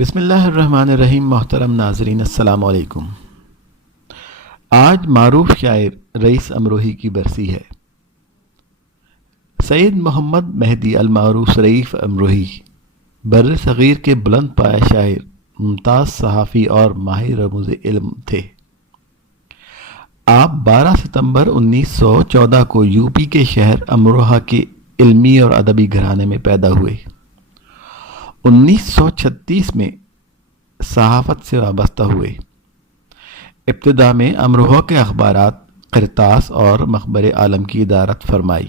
بسم اللہ الرحمن الرحیم۔ محترم ناظرین السلام علیکم۔ آج معروف شاعر رئیس امروہی کی برسی ہے۔ سید محمد مہدی المعروف رئیس امروہی بر صغیر کے بلند پایہ شاعر، ممتاز صحافی اور ماہر رموز علم تھے۔ آپ 12 ستمبر 1914 کو یو پی کے شہر امروہہ کے علمی اور ادبی گھرانے میں پیدا ہوئے۔ 1936 میں صحافت سے وابستہ ہوئے۔ ابتدا میں امروہہ کے اخبارات، قرطاس اور مخبر عالم کی ادارت فرمائی۔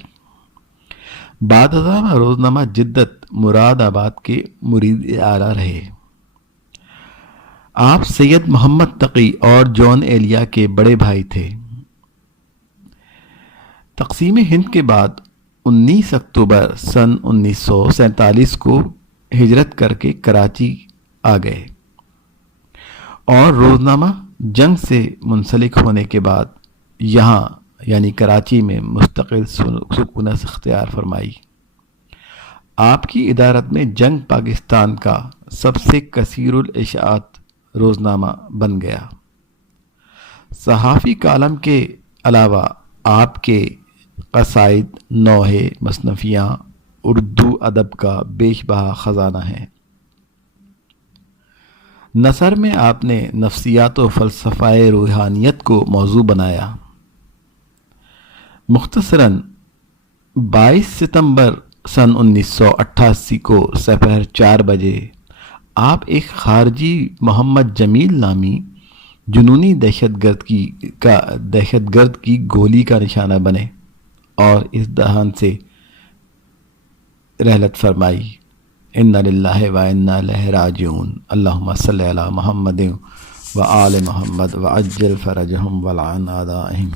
بعد ازاں روزنامہ جدت مراد آباد کے مرید اعلیٰ رہے۔ آپ سید محمد تقی اور جون ایلیا کے بڑے بھائی تھے۔ تقسیم ہند کے بعد 19 اکتوبر سن 1947 کو ہجرت کر کے کراچی آ گئے اور روزنامہ جنگ سے منسلک ہونے کے بعد یہاں یعنی کراچی میں مستقل سکونت اختیار فرمائی۔ آپ کی ادارت میں جنگ پاکستان کا سب سے کثیر الاشاعت روزنامہ بن گیا۔ صحافی کالم کے علاوہ آپ کے قصائد، نوحے، مثنویاں اردو ادب کا بیش بہا خزانہ ہیں۔ نثر میں آپ نے نفسیات و فلسفہ روحانیت کو موضوع بنایا۔ مختصراً 22 ستمبر سن 1988 کو سپہر 4 بجے آپ ایک خارجی محمد جمیل نامی جنونی دہشت گرد کی گولی کا نشانہ بنے اور اس دہان سے رحلت فرمائی۔ انا للہ و انا الیہ راجعون۔ اللہم صلی علی محمد و آل محمد وعجل فرجہم ولعن اعدائہم۔